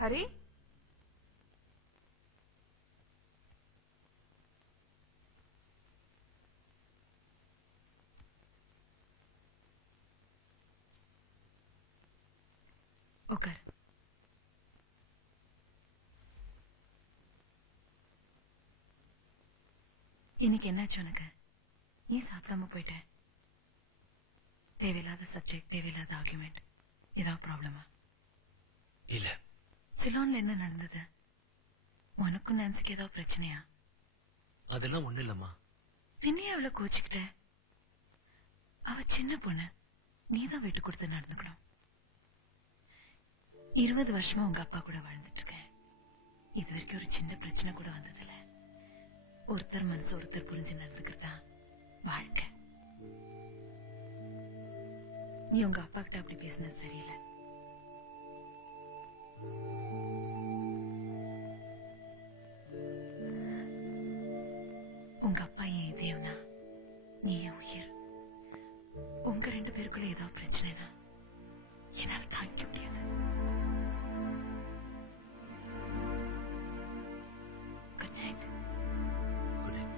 ஹரி, உட்கார். இன்னைக்கு என்னாச்சு உனக்கு? ஏன் சாப்பிடாம போயிட்ட? தேவையில்லாத சப்ஜெக்ட், தேவையில்லாத ஆர்குமெண்ட், ஏதாவது ப்ராப்ளமா? இல்ல. சிலோன்ல என்ன நடந்தது? உனக்கும் நான்சிக்கு ஏதாவது பிரச்சனையா? அதெல்லாம் ஒண்ணு இல்லம்மா. பின்னையே அவளை கோச்சுக்கிட்ட? அவ சின்ன பொண்ணு, நீதான் விட்டு கொடுத்து நடந்துக்கணும். 20 வருஷமா உங்க அப்பா கூட வாழ்ந்துட்டு இருக்கேன். இது வரைக்கும் ஒரு சின்ன பிரச்சனை கூட வந்ததில்ல. ஒருத்தர் மனசு ஒருத்தர் புரிஞ்சு நடந்துக்கிறதா வாழ்க்கை. நீ உங்க அப்பா கிட்ட அப்படி பேசினது சரியில்லை. உங்க அப்பா என் இதயம்னா நீ என் உயிர். உங்க 2 பேருக்குள்ள ஏதாவது பிரச்சனைனா என்னால தாங்கிக்க முடியாது. Good night. Good night.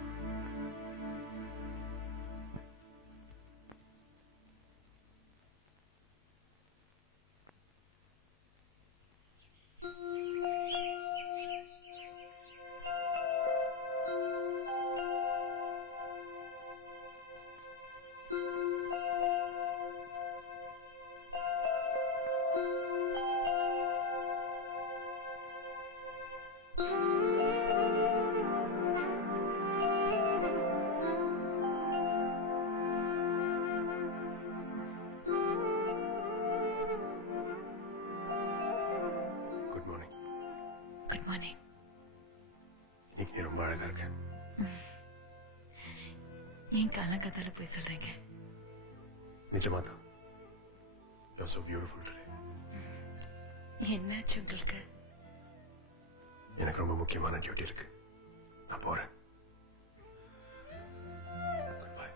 Good morning. இன்னைக்கு நீ ரொம்ப அழகா இருக்க. ஏன் காலங்காத்தால போய் சொல்றீங்க? நிஜமாதான். You're so beautiful today. என்னாச்சு உங்களுக்கு? எனக்கு ரொம்ப முக்கியமான டியூட்டி இருக்கு. நான் போறேன். Good bye.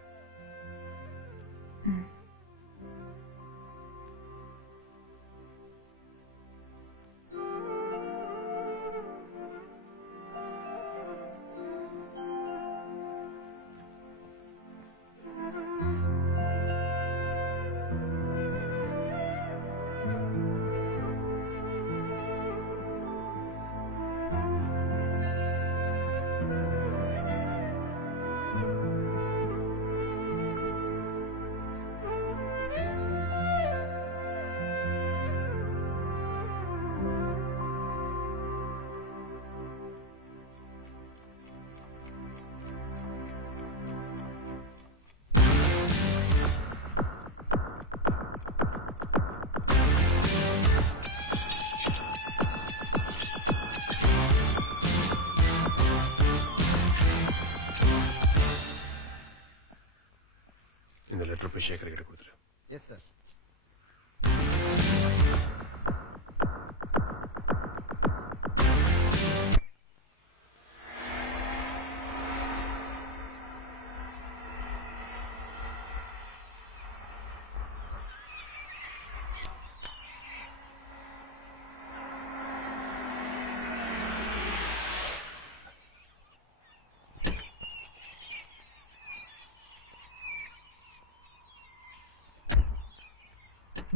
இந்த லெட்டர் போய் சேகர் கிட்ட கொடுத்துரு. Yes sir.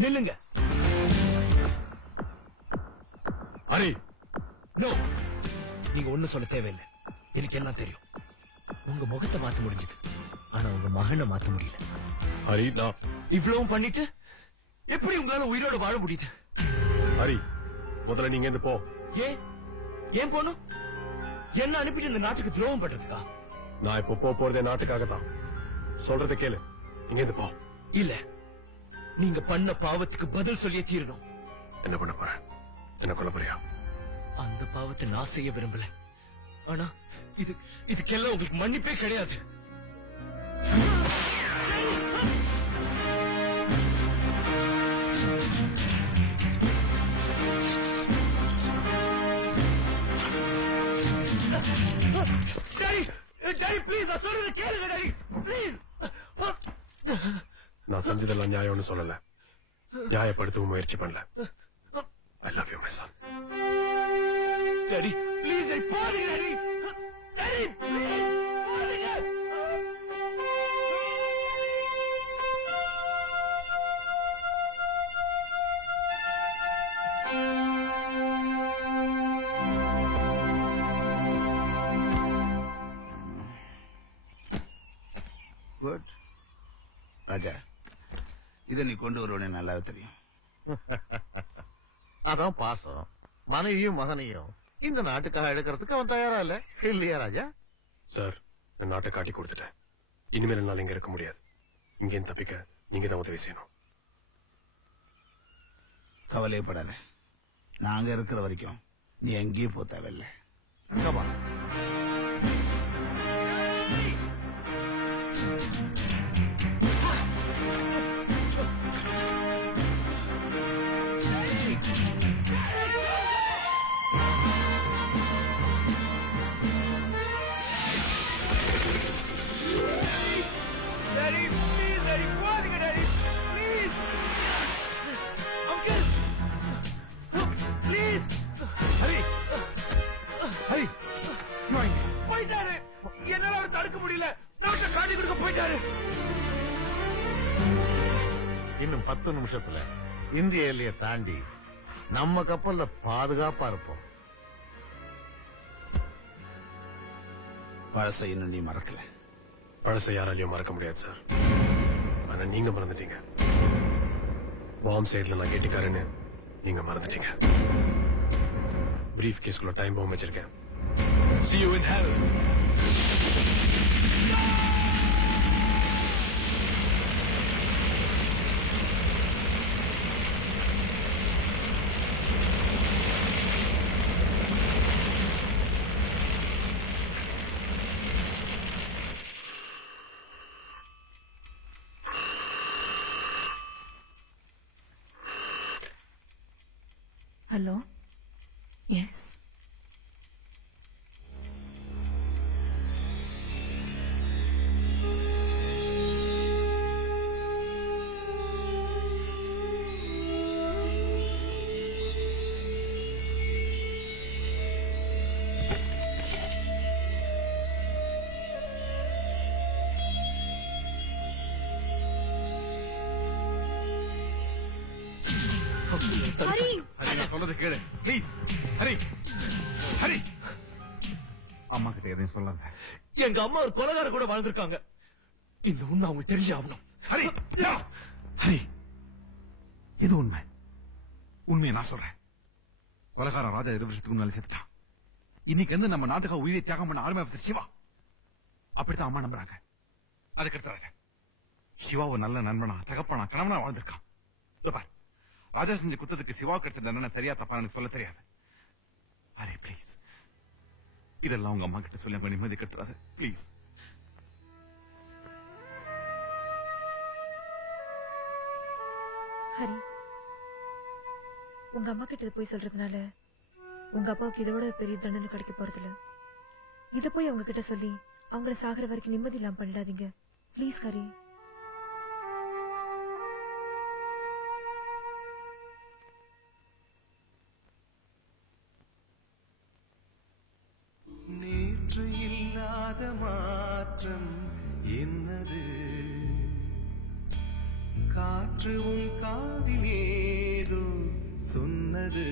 நில்லுங்க. ஹரி, நோ, நீங்க ஒண்ணும் சொல்ல தேவையில்லை. எனக்கு என்ன தெரியும். உங்க முகத்தை மாத்த முடிஞ்சது, ஆனா உங்க மகனை மாத்த முடியல. ஹரி, நான் இவ்வளவும் பண்ணிட்டு எப்படி உங்களால உயிரோட வாழ முடியுது? ஹரி, முதல்ல நீங்க இருந்து போ. ஏன் போனும்? என்ன அனுப்பிட்டு இந்த நாட்டுக்கு துரோகம் பண்றதுக்கா? நான் இப்ப போறதே நாட்டுக்காக தான். சொல்றதை கேளு. இங்க இருந்து போ. இல்ல, நீங்க பண்ண பாவத்துக்கு பதில் சொல்லியே தீரணும். என்ன பண்ண போற? என்ன கொல்ல போறியா? அந்த பாவத்தை நான் செய்ய விரும்பல. ஆனா இதுக்கெல்லாம் உங்களுக்கு மன்னிப்பே கிடையாது. பிளீஸ், நான் சொல்றது கேளுங்க டாடி, பிளீஸ். நான் செஞ்சதெல்லாம் நியாயம்னு சொல்லல, நியாயப்படுத்தவும் முயற்சி பண்ணல. I love you, my son. Daddy please போதுங்க டாடி. டாடி ப்ளீஸ் போதுங்க. குட் ராஜா, இதை நீ கொண்டு வருவனே நல்லாவே தெரியும். அதான் பாசம். மனைவியும் மகனையும் இந்த நாட்டுக்காக எடுக்கிறதுக்கு அவன் தயாரா இல்ல இல்லையா ராஜா? சார், நான் நாட்டை காட்டி கொடுத்துட்டேன். இனிமேல் என்னால இங்க இருக்க முடியாது. இங்கேயும் தப்பிக்க நீங்க தான் உதவி செய்யணும். கவலைப்படாத, நாங்க இருக்கிற வரைக்கும் நீ எங்கேயும் போ தேவையில்லை. Come on. Daddy please daddy போதுங்க daddy please. Uncle please. Hari Hari போயிட்டாரு. என்னால அவரை தடுக்க முடியல. நாட்டை காட்டி கொடுக்க போயிட்டாரு. இன்னும் 10 நிமிஷத்துல இந்திய எல்லையை தாண்டி நம்ம கப்பல்ல பாதுகாப்பா இருப்போம். பழச இன்னும் நீ மறக்கல. பழசை யாராலையும் மறக்க முடியாது சார். ஆனா நீங்க மறந்துட்டீங்க. பாம் சைடுல நான் கெட்டிக்காரன்னு நீங்க மறந்துட்டீங்க. பிரீஃப் கேஸ்குள்ள டைம் பாம் வச்சிருக்கேன். See you in hell. Hello, yes. Hari, நான் சொல்றது கேளு ப்ளீஸ். ஹரி ஹரி, அம்மா கிட்ட எதையும் சொல்லாத. எங்க அம்மா ஒரு கொலைகார கூட வாழ்ந்திருக்காங்க. இந்த உண்மை அவங்களுக்கு தெரிஞ்சு ஆகணும். ஹரி ஹரி, இது உண்மை. உண்மையை நான் சொல்றேன். கொலைகாரன் ராஜா 20 வருஷத்துக்கு முன்னால செத்துட்டான். இன்னைக்கு வந்து நம்ம நாட்டுக்காக உயிரை தியாகம் பண்ண ஆர்மி ஆஃபீஸர் சிவா. அப்படித்தான் அம்மா நம்புறாங்க. அதுக்கு எடுத்துறாங்க. சிவா ஒரு நல்ல நண்பனா, தகப்பனா, கணவனா வாழ்ந்திருக்கான். பார், ராஜா செஞ்ச குத்தத்துக்கு சிவா கிடைச்ச தண்டனை சரியா தப்பா எனக்கு சொல்ல தெரியாது. ஹரி ப்ளீஸ், இதெல்லாம் உங்க அம்மா கிட்ட சொல்லி அவங்க நிம்மதி கெடுத்துறாது ப்ளீஸ். ஹரி, உங்க அம்மா கிட்ட போய் சொல்றதுனால உங்க அப்பாவுக்கு இதோட பெரிய தண்டனை கிடைக்க போறதில்ல. இத போய் அவங்க கிட்ட சொல்லி அவங்கள சாகர வரைக்கும் நிம்மதி இல்லாம பண்ணிடாதீங்க ப்ளீஸ் ஹரி. நேற்று இல்லாத மாற்றம் என்னது? காற்று உன் காதில் ஏதோ சொன்னது.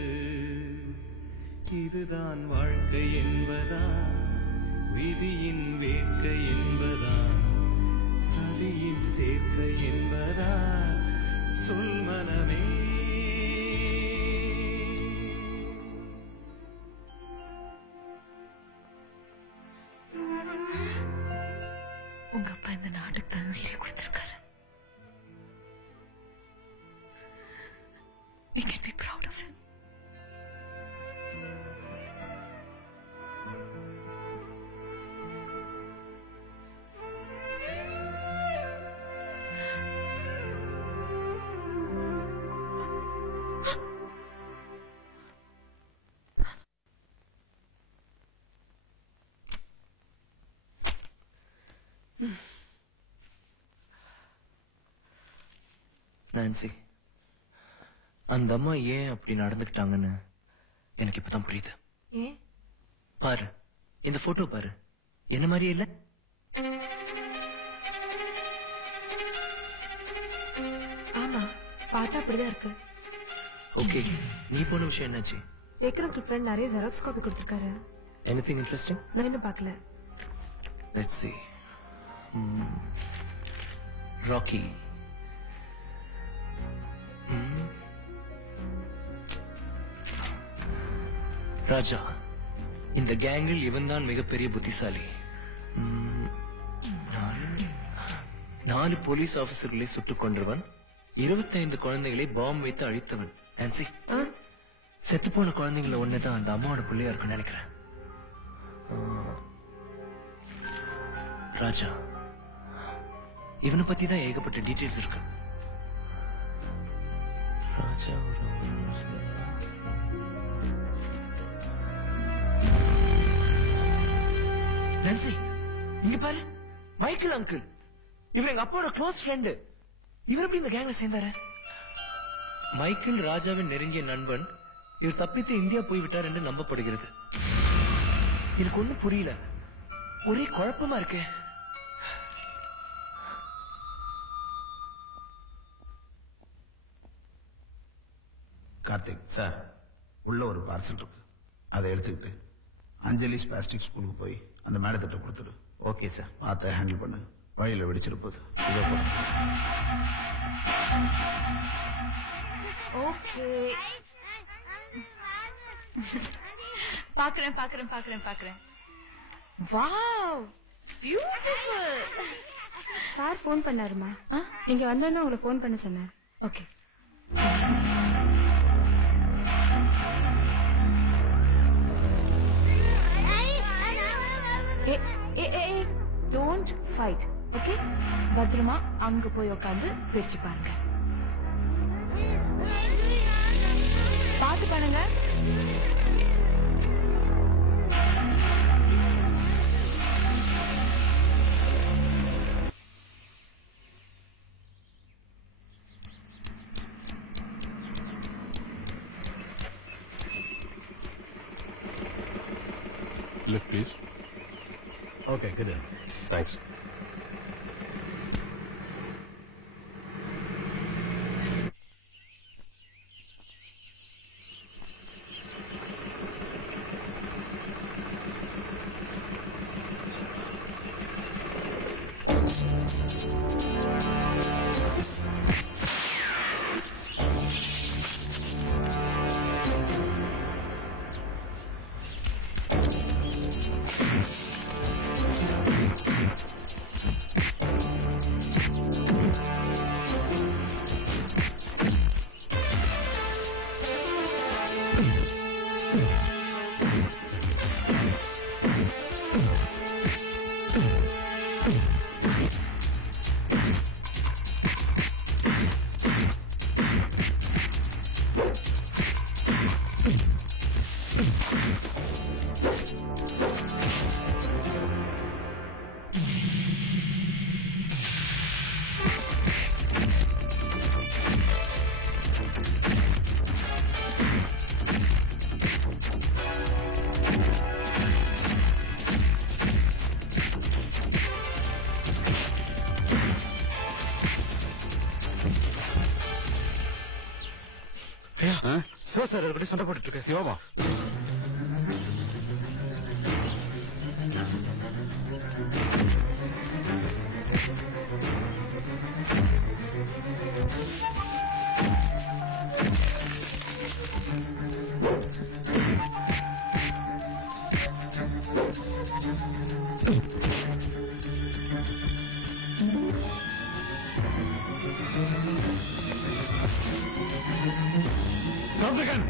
இதுதான் வாழ்க்கை என்பதா, விதியின் வேட்கை என்பதா, சதியின் சேர்க்கை என்பதா? சொல் மனமே. உங்க அப்பா இந்த நாட்டுக்கு தான் உயிரை கொடுத்திருக்காரு. We can be proud of him. Nancy, அந்த அம்மா ஏன் அப்படி நடந்துக்கிட்டாங்கன்னு எனக்கு இப்பதான் புரியுது. ஏன் பாரு, இந்த போட்டோ பாரு, என்ன மாதிரியே இல்ல? ஆமா, பார்த்தா அப்படிதான் இருக்கு. ஓகே, நீ போன விஷயம் என்னாச்சு? விக்ரம் ஃப்ரெண்ட் நிறைய ஜெராக்ஸ் காப்பி கொடுத்திருக்காரு. Anything interesting? நான் இன்னும் பார்க்கல. Let's see. ராக்கி. ராஜா, இந்த கேங்கில் இவன் தான் மிகப்பெரிய புத்திசாலி. 4 போலீஸ் ஆபீசர்களை சுட்டுக் கொன்றவன், 25 குழந்தைகளை பாம்பு வைத்து அழித்தவன். நான்சி, செத்து போன குழந்தைங்கள ஒண்ணுதான் அந்த அம்மாவோட பிள்ளையா இருக்குன்னு நினைக்கிறேன். ராஜா, இவனை பத்தி தான் ஏகப்பட்ட டீடைல்ஸ் இருக்கு. ராஜா நான்சி, இங்க பாரு, மைக்கேல் அங்கிள். இவர் எங்க அப்பாவோட க்ளோஸ் ஃப்ரெண்டு. இவர் எப்படி இந்த கேங்ல சேர்ந்தாரு? மைக்கேல் ராஜாவின் நெருங்கிய நண்பன். இவர் தப்பித்து இந்தியா போய்விட்டார் என்று நம்பப்படுகிறது. எனக்கு ஒண்ணும் புரியல, ஒரே குழப்பமா இருக்கு. கார்த்திக் சார், உள்ள ஒரு பார்சல் இருக்கு, அதை எடுத்துக்கிட்டு அஞ்சலி ஸ்பாஸ்டிக் ஸ்கூலுக்கு போய் அந்த மேடத்திட்ட கொடுத்துடு. Okay sir. பார்த்து ஹேண்டில் பண்ணு, வழியில வெடிச்சிருப்பது. இதோ போடு. ஓகே, பாக்குறேன் பாக்குறேன் பாக்குறேன் பாக்குறேன். Wow, beautiful. சார் போன் பண்ணாருமா? நீங்க வந்தோன்னு உங்களை போன் பண்ண சொன்னார். ஓகே. Don't fight, okay? பத்திரமா அங்க போய் உட்காந்து பிரிச்சு பாருங்க. பார்த்து பண்ணுங்க. Lift, please. Okay, good. Thanks. Shiva sir சண்டை போட்டுட்டு இருக்க. சிவாவா? Drop the gun!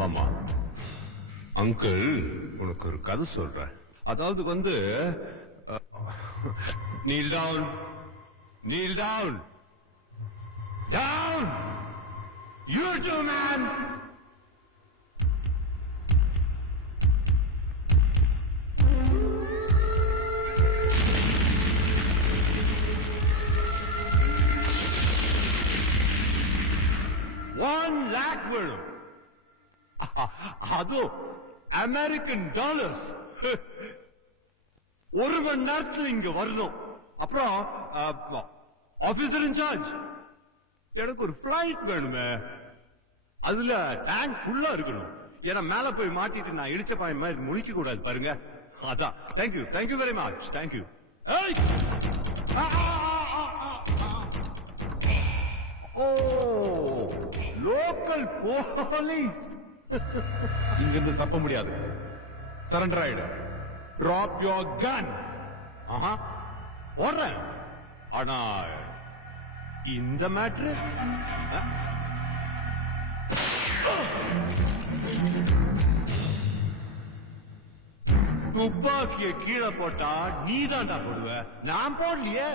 வாமா. அங்கிள் உனக்கு ஒரு கதை சொல்றேன். அதாவது வந்து kneel down, kneel down, down. You too, man. $1,00,000 வேணும். அது அமெரிக்கன் டாலர்ஸ். ஒரு மணி நேரத்தில் இங்க வரணும். அப்புறம் ஆபீசர் இன்சார்ஜ், எனக்கு ஒரு பிளைட் வேணுமே, அதுல டேங்க் ஃபுல்லா இருக்கணும். ஏன்னா மேல போய் மாட்டிட்டு நான் இடிச்ச பாய் மாதிரி முழிக்க கூடாது பாருங்க. அதான். Thank you, thank you very much. Thank you. Oh, local police. இங்கிருந்து தப்ப முடியாது. சரண்டர் ஆயிடு. Drop your gun. போடுறேன். ஆனா இந்த மேட்ரு துப்பாக்கிய கீழே போட்டா நீ தான்டா போடுவ, நான் போடலையே.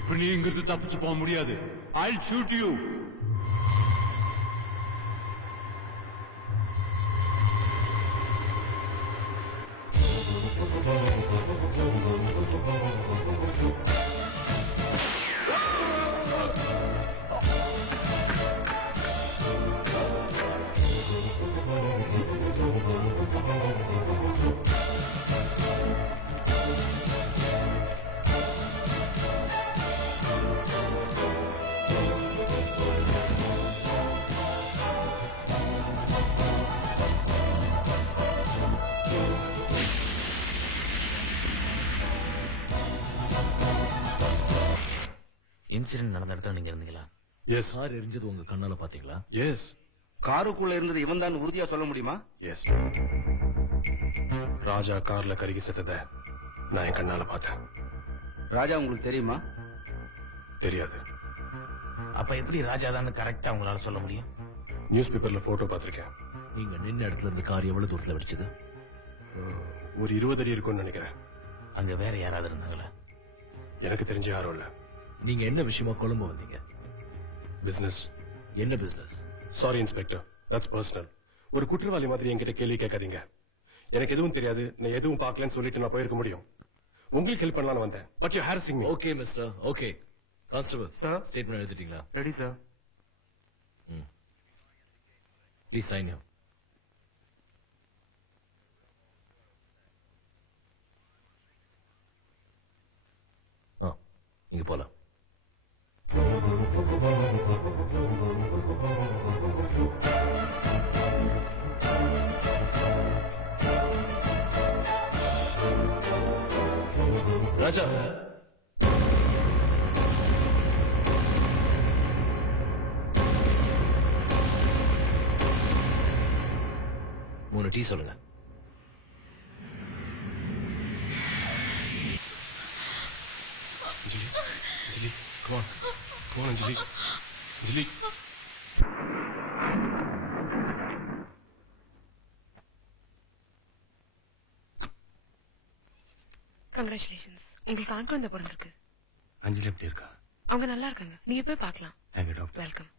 இப்ப நீ இங்கிருந்து தப்பிச்சு போக முடியாது. I'll shoot you. இன்சிடென்ட் நடந்த இடத்துல நீங்க இருந்தீங்களா? எஸ். கார் எரிஞ்சது உங்க கண்ணால பாத்தீங்களா? எஸ். காருக்குள்ள இருந்தது இவன் தான் உறுதியா சொல்ல முடியுமா? எஸ். ராஜா கார்ல கருகி செத்தத நான் என் கண்ணால பார்த்தேன். ராஜா உங்களுக்கு தெரியுமா? தெரியாது. அப்ப எப்படி ராஜா தான் கரெக்டா உங்களால சொல்ல முடியும்? நியூஸ் பேப்பர்ல போட்டோ பார்த்திருக்கேன். நீங்க நின்ன இடத்துல இருந்து கார் எவ்வளவு தூரத்துல வெடிச்சது? ஒரு 20 அடி இருக்கும்னு நினைக்கிறேன். அங்க வேற யாராவது இருந்தாங்களா? எனக்கு தெரிஞ்ச யாரும் இல்ல. நீங்க என்ன விஷயமா கொழும்பு வந்தீங்க? பிசினஸ். என்ன business? Sorry inspector, that's personal. ஒரு குற்றவாளி மாதிரி என்கிட்ட கேள்வி கேட்காதீங்க. எனக்கு எதுவும் தெரியாது, நான் எதுவும் பார்க்கலன்னு சொல்லிட்டு நான் போயிருக்க முடியும். உங்களுக்கு ஹெல்ப் பண்ணலாம்னு வந்தேன். But you harassing me. Okay mister, okay. Constable sir, statement எழுதிட்டீங்களா? Ready sir. Please sign here. நீங்க போலாம். ராஜா, மூணு டீ சொல்லுங்க. Anjali, Anjali, come on. Come on, Anjali. Anjali. Congratulations, உங்களுக்கு ஆண் குழந்தை பிறந்திருக்கு. அஞ்சலி எப்படி இருக்கா? அவங்க நல்லா இருக்காங்க, நீங்க போய் பார்க்கலாம். Thank you doctor. Welcome.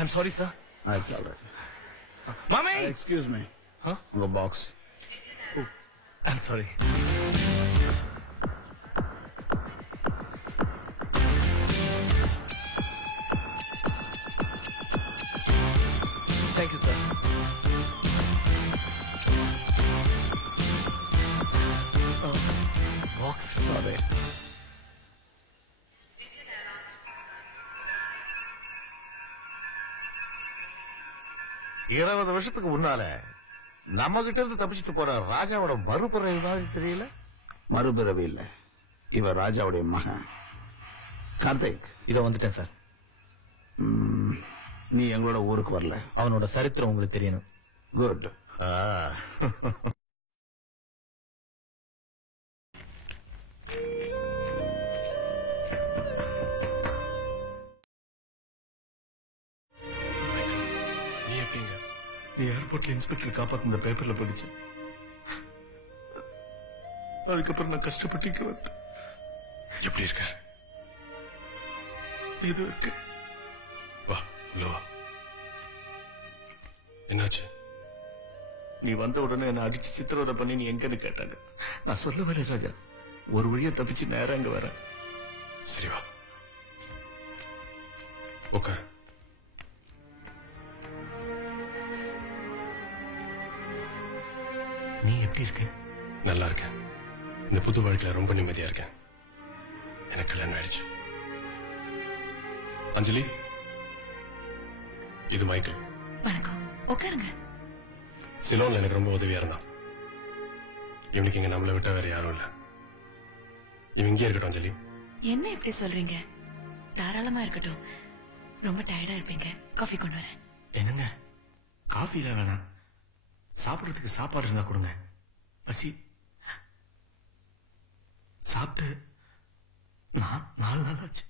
I'm sorry sir. மாமே, எக்ஸ்கியூஸ் மீ, உங்க box. I'm sorry. Thank you sir. Box sorry. இருபது வருஷத்துக்கு முன்னால நம்ம கிட்ட இருந்து தப்பிச்சுட்டு போற ராஜாவோட மறுபிறவி மாதிரி தெரியல. மறுபிறவி இல்ல, இவர் ராஜாவுடைய மகன் கார்த்திக். இதோ வந்துட்டேன் சார். நீ எங்களோட ஊருக்கு வரல. அவனோட சரித்திரம் உங்களுக்கு தெரியணும். குட். நீ எப்படிங்க? நீ ஏர்போர்ட்ல இன்ஸ்பெக்டர் காப்பாத்து பேப்பர்ல படிச்சேன். அதுக்கப்புறம் நான் கஷ்டப்பட்டு இங்க வந்தேன். எப்படி இருக்க? இது இருக்கு. வா உள்ள வா. என்னாச்சு? நீ வந்த உடனே என்ன அடிச்சு சித்திரவதை பண்ணி நீ எங்கன்னு கேட்டாங்க. நான் சொல்லவே ராஜா, ஒரு வழியா தப்பிச்சு நேரம் அங்க வரேன். சரி வா உட்கார். நீ எப்படி இருக்க? நல்லா இருக்கேன். இந்த புது வாழ்க்கையில ரொம்ப நிம்மதியா இருக்கேன். எனக்கு கல்யாணம் ஆயிடுச்சு. அஞ்சலி, இது மைக்கேல். வணக்கம், உட்காருங்க. சிலோன்ல எனக்கு ரொம்ப உதவியா இருந்தான். இவனுக்கு இங்க நம்மளை விட்டா வேற யாரும் இல்ல. இவன் இங்கே இருக்கட்டும். அஞ்சலி, என்ன இப்படி சொல்றீங்க? தாராளமா இருக்கட்டும். ரொம்ப டயர்டா இருப்பீங்க, காஃபி கொண்டு வரேன். என்னங்க, காஃபில வேணாம், சாப்பிடுறதுக்கு சாப்பாடு இருந்தா கொடுங்க. பசி. சாப்பிட்டு 4 நாள் ஆச்சு.